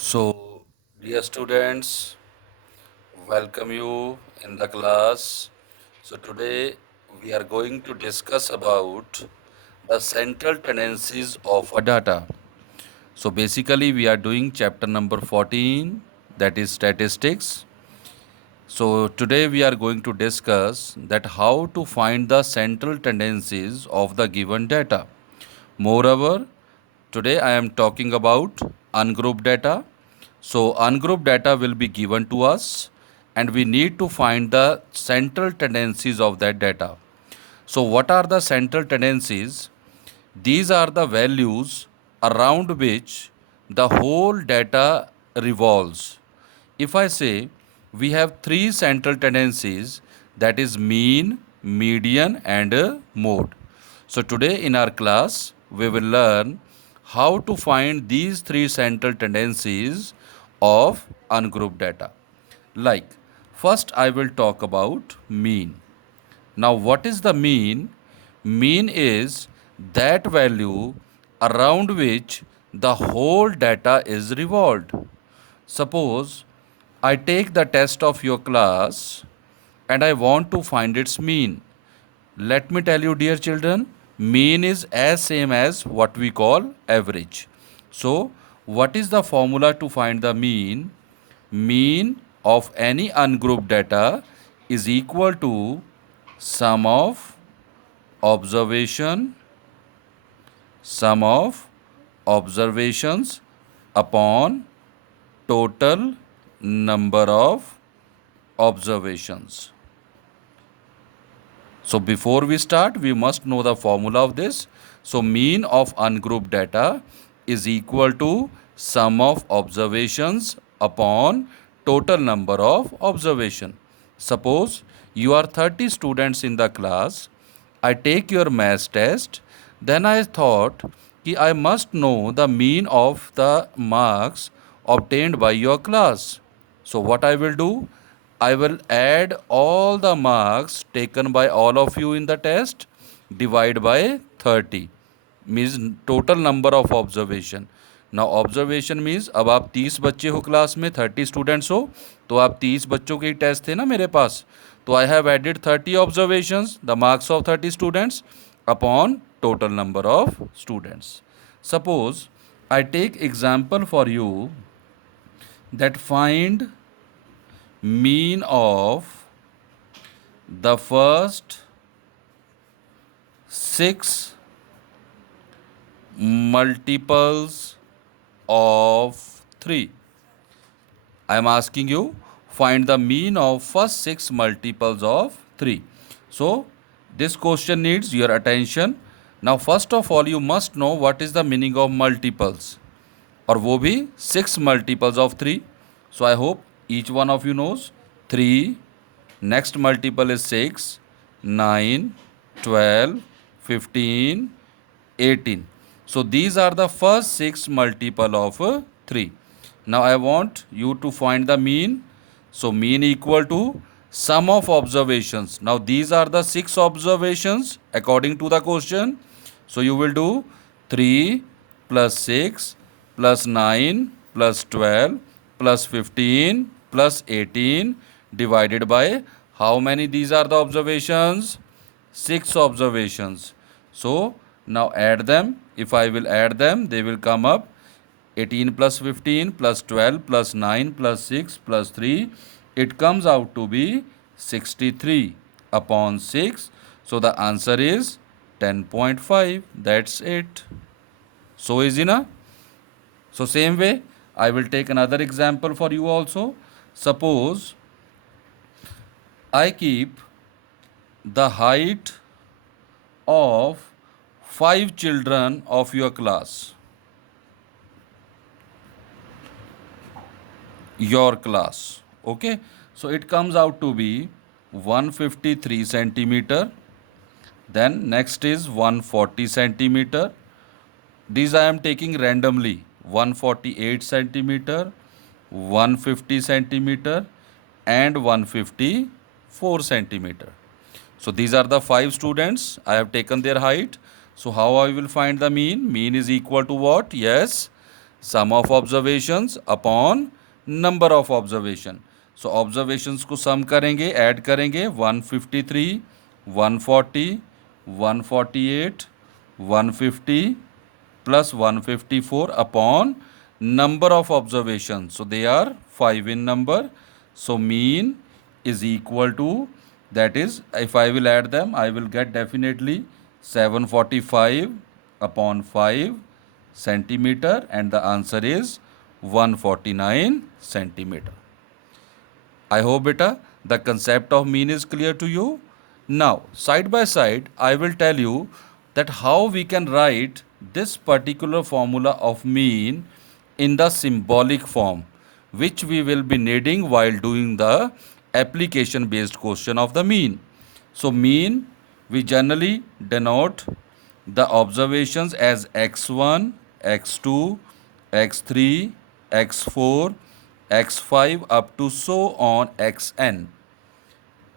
So, dear students, welcome you in the class. So, today we are going to discuss about the central tendencies of a data. So, basically, we are doing chapter number 14, that is statistics. So, today we are going to discuss that how to find the central tendencies of the given data. Moreover, today I am talking about ungrouped data. So, ungrouped data will be given to us and we need to find the central tendencies of that data. So, what are the central tendencies? These are the values around which the whole data revolves. If I say we have three central tendencies, that is mean, median and mode. So today in our class we will learn how to find these three central tendencies of ungrouped data. Like first I will talk about mean. Now, what is the mean? Mean is that value around which the whole data is revolved. Suppose I take the test of your class and I want to find its mean. Let me tell you, dear children, mean is as same as what we call average. So, what is the formula to find the mean? Mean of any ungrouped data is equal to sum of observation, sum of observations upon total number of observations. So before we start, we must know the formula of this. So mean of ungrouped data is equal to sum of observations upon total number of observation. Suppose you are 30 students in the class. I take your maths test. Then I thought कि I must know the mean of the marks obtained by your class. So what I will do? I will add all the marks taken by all of you in the test divide by 30 means total number of observation. Now observation means अब आप 30 बच्चे हो class में 30 students हो तो आप 30 बच्चों के ही टेस्ट थे ना मेरे पास तो I have added 30 observations the marks of 30 students upon total number of students. Suppose I take example for you that find mean of the first 6 multiples of 3. I am asking you find the mean of first 6 multiples of 3. So this question needs your attention. Now first of all you must know what is the meaning of multiples और वो भी 6 multiples of 3. So I hope each one of you knows 3, next multiple is 6, 9, 12, 15, 18. So these are the first 6 multiple of 3. Now I want you to find the mean. So mean equal to sum of observations. Now these are the 6 observations according to the question. So you will do 3 plus 6 plus 9 plus 12 plus 15 plus 18 divided by how many these are the observations? 6 observations. So now add them. If I will add them, they will come up 18 plus 15 plus 12 plus 9 plus 6 plus 3. It comes out to be 63 upon 6. So the answer is 10.5. That's it. So easy na? So same way, I will take another example for you also. Suppose I keep the height of 5 children of your class. Your class. Okay. So it comes out to be 153 centimeter. Then next is 140 centimeter. These I am taking randomly. 148 centimeter, 150 centimeter and 154 centimeter. So these are the 5 students. I have taken their height. So how I will find the mean? Mean is equal to what? Yes. sum of observations upon number of observation. So observations को sum करेंगे, add करेंगे 153, 140, 148, 150 plus 154 upon number of observations. So they are 5 in number. So mean is equal to, that is, if I will add them, I will get definitely 745 upon 5 centimeter, and the answer is 149 centimeter. I hope beta the concept of mean is clear to you. Now side by side I will tell you that how we can write this particular formula of mean in the symbolic form, which we will be needing while doing the application based question of the mean. So mean, we generally denote the observations as x1, x2, x3, x4, x5 up to so on xn.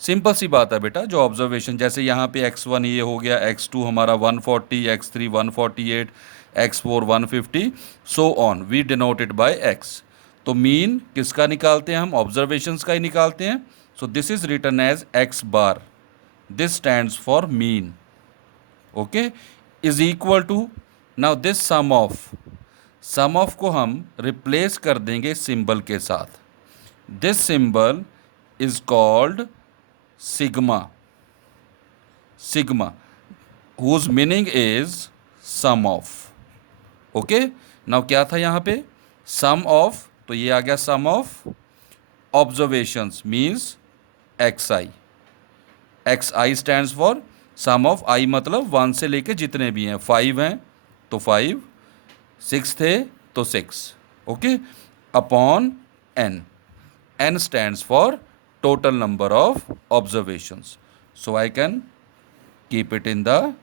Simple सी बात है बेटा, जो observation जैसे यहाँ पे x1 ये हो गया, x2 हमारा 140, x3 148, x4 150, so on, we denoted by x. तो मीन किसका निकालते हैं हम? ऑब्जर्वेशंस का ही निकालते हैं. So this is written as x bar, this stands for mean. Okay, is equal to, now this sum of को हम रिप्लेस कर देंगे सिंबल के साथ. This symbol is called sigma, whose meaning is sum of. Okay, now क्या था यहाँ पे? सम ऑफ, तो ये आ गया sum of observations means xi. xi stands for sum of i, मतलब 1 से लेके जितने भी हैं. 5 हैं तो 5, 6 थे तो 6. Okay, upon n. n stands for total number of observations. So I can keep it in the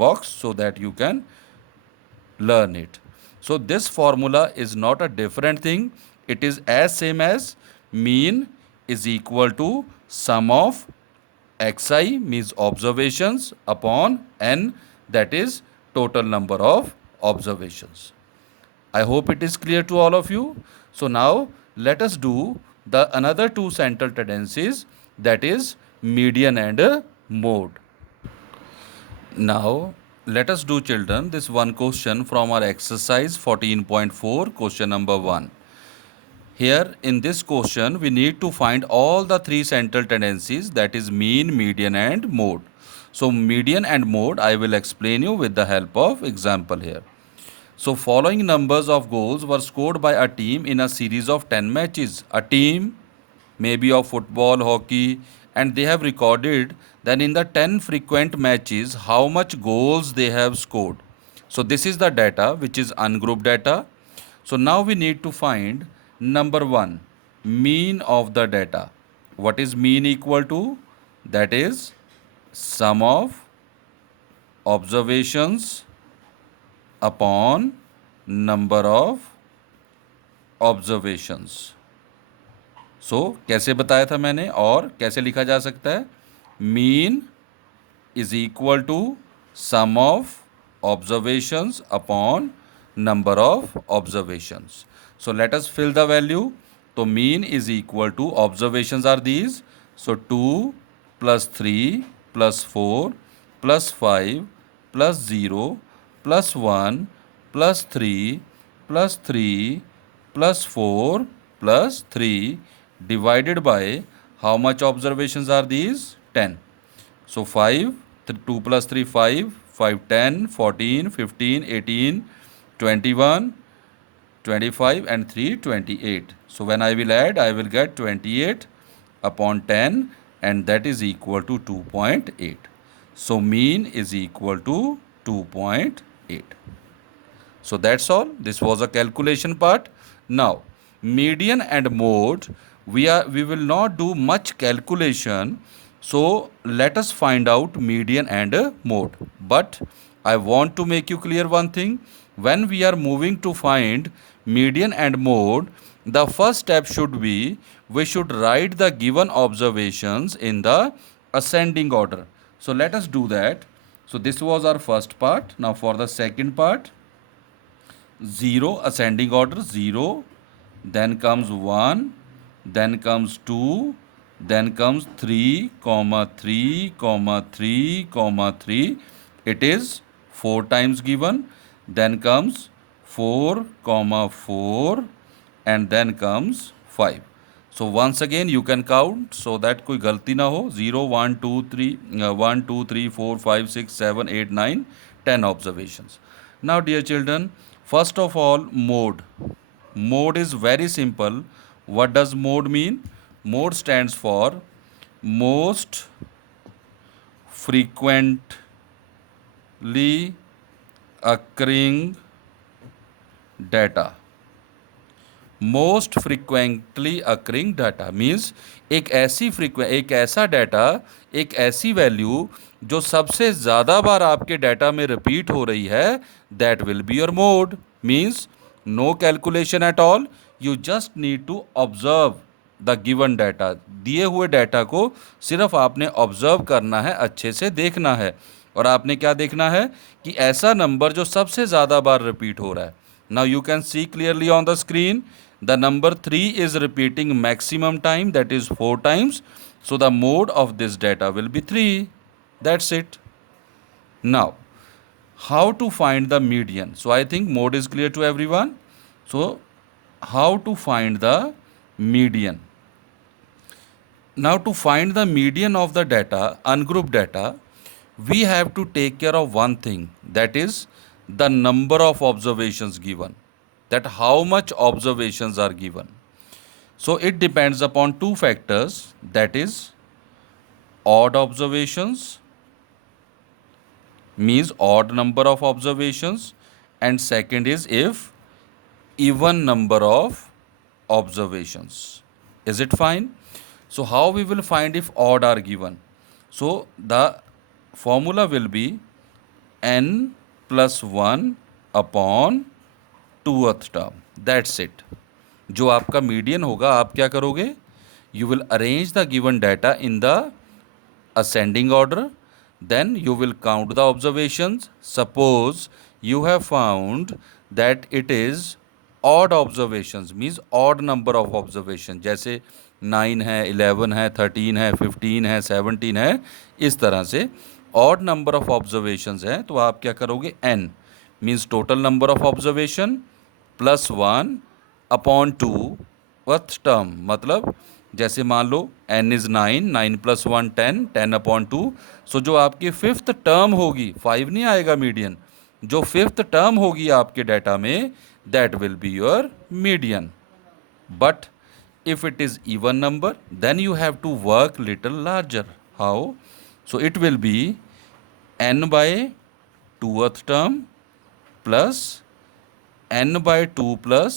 box so that you can learn it. So this formula is not a different thing. It is as same as mean is equal to sum of xi means observations upon n, that is total number of observations. I hope it is clear to all of you. So now let us do the another two central tendencies, that is median and mode. Now let us do, children, this one question from our exercise 14.4, question number 1. Here in this question we need to find all the three central tendencies, that is mean, median and mode. So median and mode I will explain you with the help of example here. So following numbers of goals were scored by a team in a series of 10 matches. A team may be of football, hockey, and they have recorded that in the 10 frequent matches how much goals they have scored. So this is the data, which is ungrouped data. So now we need to find number 1, mean of the data. What is mean equal to? That is sum of observations upon number of observations. So कैसे बताया था मैंने और कैसे लिखा जा सकता है? Mean is equal to sum of observations upon number of observations. So let us fill the value. तो mean is equal to, observations are these, so 2 + 3 + 4 + 5 + 0 + 1 + 3 + 3 + 4 + 3 divided by how much observations are these? 10. So 5, 2 + 3 5, 5 10, 14, 15, 18, 21, 25 and 3 28. So when I will add, I will get 28 upon 10, and that is equal to 2.8. So mean is equal to 2.8. So that's all. This was a calculation part. Now median and mode, we will not do much calculation. So let us find out median and mode. But I want to make you clear one thing. When we are moving to find median and mode, the first step should be, we should write the given observations in the ascending order. So let us do that. So this was our first part. Now for the second part, 0 ascending order 0, then comes 1, then comes 2, then comes 3 comma 3 comma 3 comma 3. It is 4 times given. Then comes 4 comma 4, and then comes 5. So once again you can count so that कोई गलती ना हो. 0 1 2 3 1 2 3 4 5 6 7 8 9 10 observations. Now dear children, first of all, mode. Mode is very simple. What does mode mean? Mode stands for most frequently occurring data. Most frequently occurring data means एक ऐसा data, एक ऐसी value जो सबसे ज़्यादा बार आपके डाटा में repeat हो रही है, that will be your mode. Means no calculation at all, you just need to observe the given data. दिए हुए डाटा को सिर्फ आपने ऑब्जर्व करना है, अच्छे से देखना है. और आपने क्या देखना है कि ऐसा नंबर जो सबसे ज़्यादा बार रिपीट हो रहा है. Now you can see clearly on the screen. The number 3 is repeating maximum time, that is 4 times. So the mode of this data will be 3. That's it. Now, how to find the median? So I think mode is clear to everyone. So how to find the median? Now to find the median of the data, ungrouped data, we have to take care of one thing, that is the number of observations given. That how much observations are given. So it depends upon two factors, that is odd observations, means odd number of observations, and second is if even number of observations. Is it fine? So how we will find if odd are given? So the formula will be n plus 1 upon 2th term. That's it. जो आपका median होगा, आप क्या करोगे? You will arrange the given data in the ascending order. Then you will count the observations. Suppose you have found that it is odd observations, means odd number of observations. जैसे 9 है, 11 है, 13 है, 15 है, 17 है, इस तरह से odd number of observations है, तो आप क्या करोगे? n means total number of observation plus 1 upon 2 th term. मतलब जैसे मान लो n इज़ 9, 9 प्लस 1 10, 10 अपॉन 2. सो जो आपकी 5th टर्म होगी, 5 नहीं आएगा मीडियन, जो 5th टर्म होगी आपके डाटा में, that will be your median. But if it is even number, then you have to work little larger. How? So it will be n by 2th term plus n by 2 plus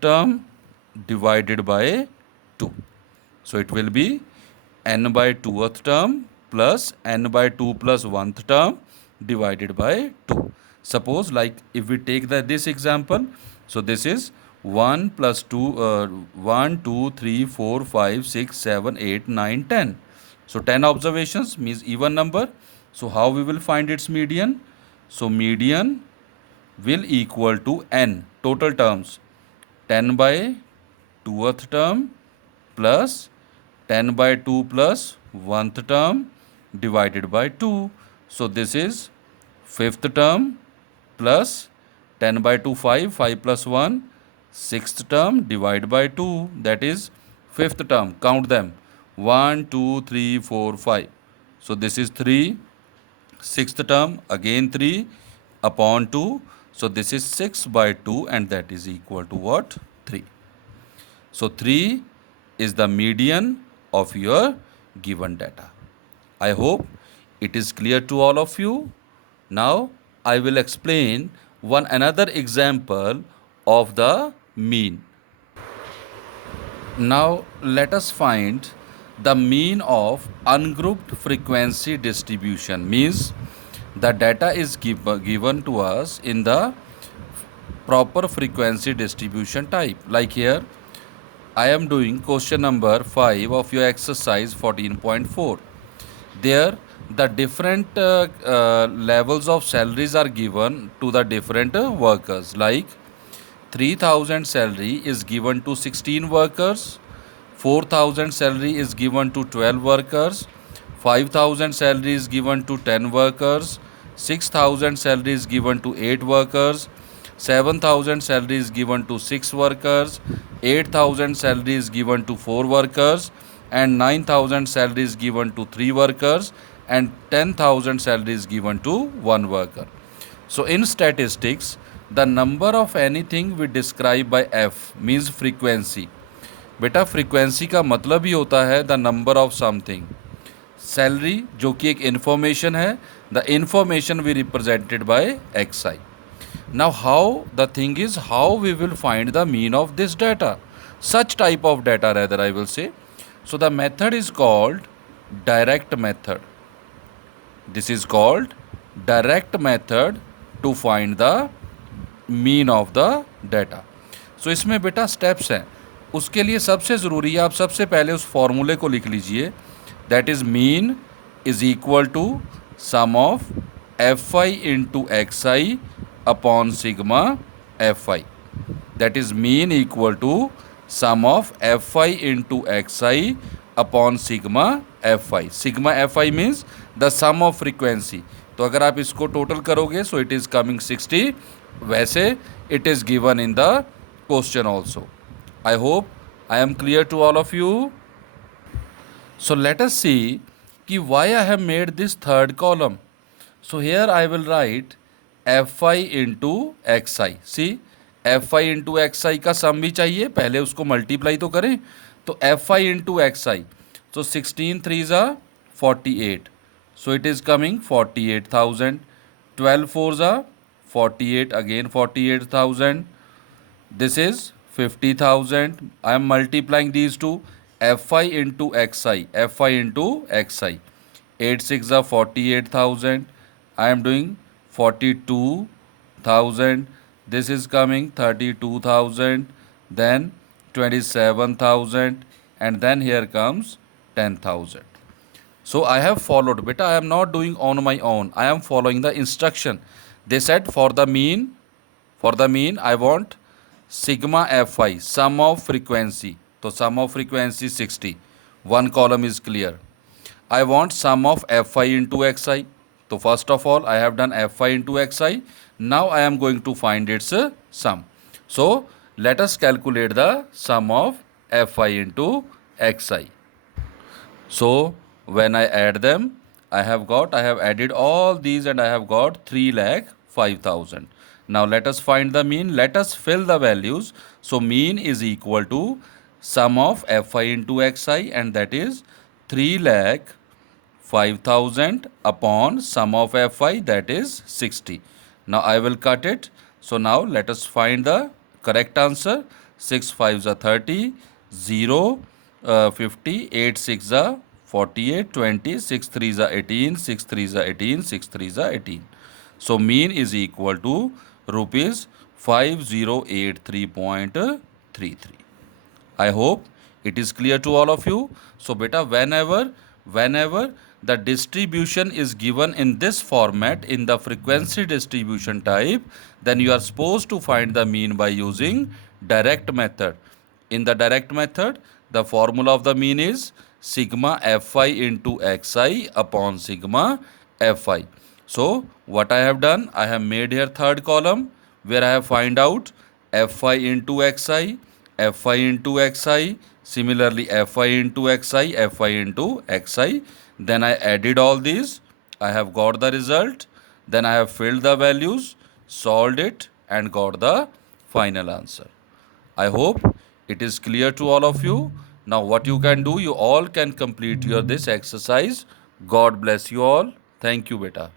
term divided by 2. So it will be n by 2th term plus n by 2 plus 1th term divided by 2. Suppose like if we take this example, so this is 1 plus 2, 1, 2, 3, 4, 5, 6, 7, 8, 9, 10. So 10 observations means even number. So how we will find its median? So median will equal to n total terms, 10 by 2th term plus 10 by 2 plus 1th term divided by 2. So this is 5th term plus 10 by 2 5, 5 plus 1 6th term divided by 2, that is 5th term. Count them, 1 2 3 4 5. So this is 3. 6th term again 3 upon 2. So this is 6 by 2, and that is equal to what? 3. So 3 is the median of your given data. I hope it is clear to all of you. Now I will explain one another example of the mean. Now let us find the mean of ungrouped frequency distribution. Means the data is given to us in the proper frequency distribution type. Like here, I am doing question number 5 of your exercise 14.4. There the different levels of salaries are given to the different workers. Like 3,000 salary is given to 16 workers, 4,000 salary is given to 12 workers, 5,000 salary is given to 10 workers, 6,000 salary is given to 8 workers, 7,000 salary is given to 6 workers, 8,000 salary is given to 4 workers, and 9,000 salary is given to 3 workers, and 10,000 salary is given to 1 worker. So in statistics, the number of anything we describe by F means frequency. बेटा frequency का मतलब ही होता है the number of something. Salary जो कि एक information है, the information we represented by X I. Now how the thing is how we will find the mean of this data, such type of data rather I will say. So the method is called direct method. This is called direct method to find the mean of the data. So इसमें बेटा steps हैं. उसके लिए सबसे ज़रूरी है आप सबसे पहले उस फॉर्मूले को लिख लीजिए. That is mean is equal to sum of F I into X I upon sigma F I. That is mean equal to sum of F I into X I upon sigma F I. Sigma F I means the sum of frequency. तो अगर आप इसको total करोगे so it is coming 60. वैसे it is given in the question also. I hope I am clear to all of you. So let us see कि why I have made this third column. So here I will write fi into xi. See fi into xi का सम भी चाहिए, पहले उसको multiply तो करें. तो fi into xi. So 16 3s are 48. So it is coming 48,000. 12 4s are 48, again 48,000. This is 50,000. I am multiplying these two. Fi into xi. Fi into xi. 8 6 are 48,000. I am doing 42,000. This is coming 32,000. Then 27,000. And then here comes 10,000. So I have followed. Beta, I am not doing on my own. I am following the instruction. They said for the mean I want sigma fi, sum of frequency. So sum of frequency 60. One column is clear. I want sum of fi into xi. So first of all I have done fi into xi. Now I am going to find its sum. So let us calculate the sum of fi into xi. So when I add them, I have added all these and I have got 3,05,000. Now let us find the mean. Let us fill the values. So mean is equal to sum of fi into xi, and that is 3,05,000 upon sum of fi, that is 60. Now I will cut it. So now let us find the correct answer. 6 5s are 30, 0 50, 8 6 are 48, 20, 6 3s are 18, 6 3s are 18, 6 3s are 18. So mean is equal to rupees 5083.33. I hope it is clear to all of you. So beta, whenever the distribution is given in this format, in the frequency distribution type, then you are supposed to find the mean by using direct method. In the direct method, the formula of the mean is sigma fi into xi upon sigma fi. So what I have done, I have made here third column where I have find out fi into xi, fi into xi, similarly fi into xi, fi into xi. Then I added all these. I have got the result. Then I have filled the values, solved it and got the final answer. I hope it is clear to all of you. Now what you can do, you all can complete this exercise. God bless you all. Thank you, beta.